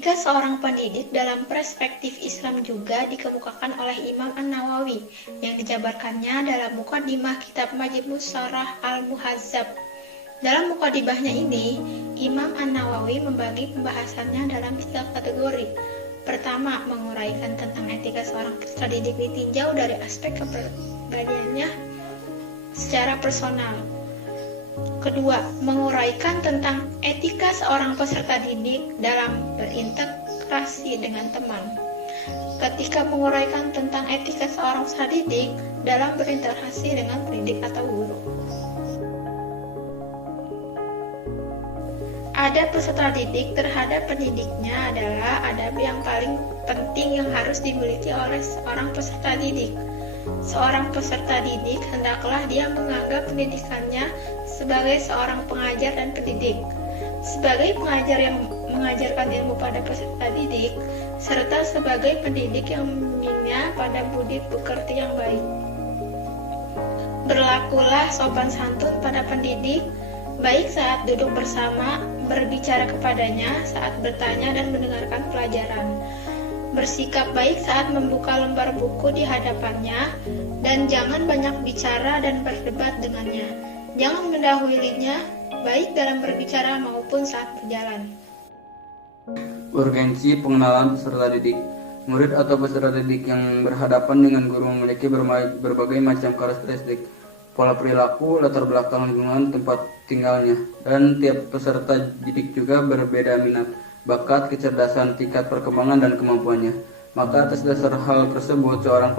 Etika seorang pendidik dalam perspektif Islam juga dikemukakan oleh Imam An-Nawawi yang dijabarkannya dalam Muqaddimah kitab Majmu' Syarah Al-Muhazzab. Dalam mukadimahnya ini, Imam An-Nawawi membagi pembahasannya dalam 3 kategori. Pertama, menguraikan tentang etika seorang peserta didik ditinjau dari aspek kepribadiannya secara personal. Kedua, menguraikan tentang etika seorang peserta didik dalam berinteraksi dengan teman. Ketika menguraikan tentang etika seorang peserta didik dalam berinteraksi dengan pendidik atau guru. Adab peserta didik terhadap pendidiknya adalah adab yang paling penting yang harus dimiliki oleh seorang peserta didik. Seorang peserta didik hendaklah dia menganggap pendidikannya sebagai seorang pengajar dan pendidik, sebagai pengajar yang mengajarkan ilmu pada peserta didik, serta sebagai pendidik yang membimbingnya pada budi pekerti yang baik. Berlakulah sopan santun pada pendidik, baik saat duduk bersama, berbicara kepadanya, saat bertanya dan mendengarkan pelajaran. Bersikap baik saat membuka lembar buku di hadapannya, dan jangan banyak bicara dan berdebat dengannya. Jangan mendahuluinya, baik dalam berbicara maupun saat berjalan. Urgensi pengenalan peserta didik. Murid atau peserta didik yang berhadapan dengan guru memiliki berbagai macam karakteristik, pola perilaku, latar belakang lingkungan tempat tinggalnya, dan tiap peserta didik juga berbeda minat, bakat, kecerdasan, tingkat perkembangan, dan kemampuannya. Maka atas dasar hal tersebut, seorang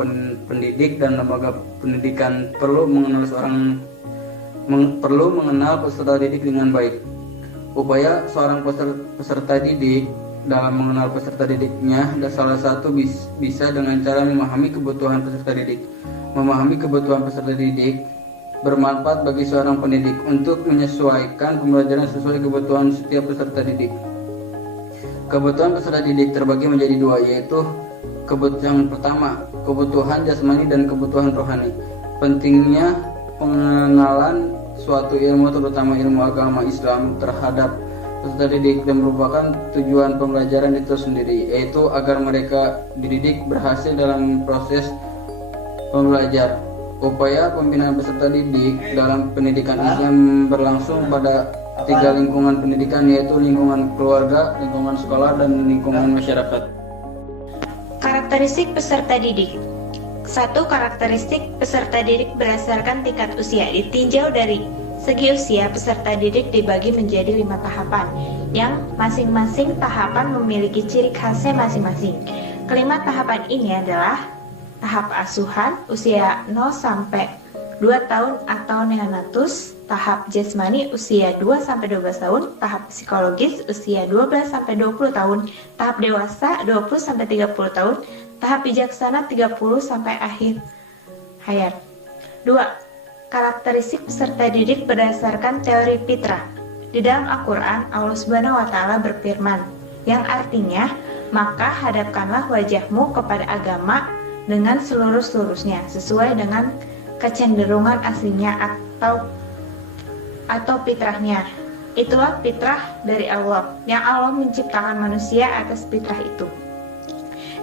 pendidik dan lembaga pendidikan perlu mengenal peserta didik dengan baik. Upaya seorang peserta didik dalam mengenal peserta didiknya, dan salah satu bisa dengan cara memahami kebutuhan peserta didik. Memahami kebutuhan peserta didik bermanfaat bagi seorang pendidik untuk menyesuaikan pembelajaran sesuai kebutuhan setiap peserta didik. Kebutuhan peserta didik terbagi menjadi 2, yaitu yang pertama, kebutuhan jasmani dan kebutuhan rohani. Pentingnya pengenalan suatu ilmu, terutama ilmu agama Islam, terhadap peserta didik dan merupakan tujuan pembelajaran itu sendiri, yaitu agar mereka dididik berhasil dalam proses pembelajar. Upaya pembinaan peserta didik dalam pendidikan Islam berlangsung pada 3 lingkungan pendidikan, yaitu lingkungan keluarga, lingkungan sekolah, dan lingkungan masyarakat. Karakteristik peserta didik. 1. Karakteristik peserta didik berdasarkan tingkat usia. Ditinjau dari segi usia, peserta didik dibagi menjadi 5 tahapan, yang masing-masing tahapan memiliki ciri khasnya masing-masing. Kelima tahapan ini adalah tahap asuhan, usia 0 sampai 2 tahun atau neonatus, tahap jasmani usia 2 sampai 12 tahun, tahap psikologis usia 12 sampai 20 tahun, tahap dewasa 20 sampai 30 tahun, tahap bijaksana 30 sampai akhir hayat. 2. Karakteristik peserta didik berdasarkan teori fitrah. Di dalam Al-Qur'an, Allah Subhanahu wa taala berfirman, yang artinya, maka hadapkanlah wajahmu kepada agama dengan seluruh-seluruhnya sesuai dengan kecenderungan aslinya atau fitrahnya. Itulah fitrah dari Allah, yang Allah menciptakan manusia atas fitrah itu.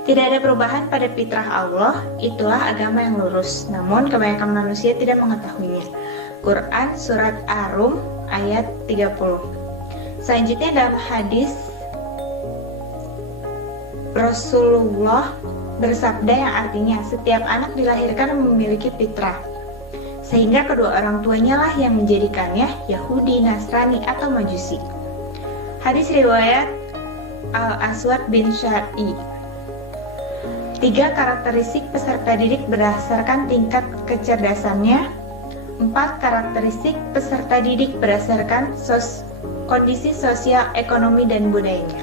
Tidak ada perubahan pada fitrah Allah, itulah agama yang lurus. Namun kebanyakan manusia tidak mengetahuinya. Quran Surat Ar-Rum ayat 30. Selanjutnya dalam hadis Rasulullah bersabda yang artinya setiap anak dilahirkan memiliki fitrah, sehingga kedua orang tuanya lah yang menjadikannya Yahudi, Nasrani, atau Majusi. Hadis riwayat Al-Aswad bin Syar'i. 3. Karakteristik peserta didik berdasarkan tingkat kecerdasannya. 4. Karakteristik peserta didik berdasarkan kondisi sosial, ekonomi, dan budayanya.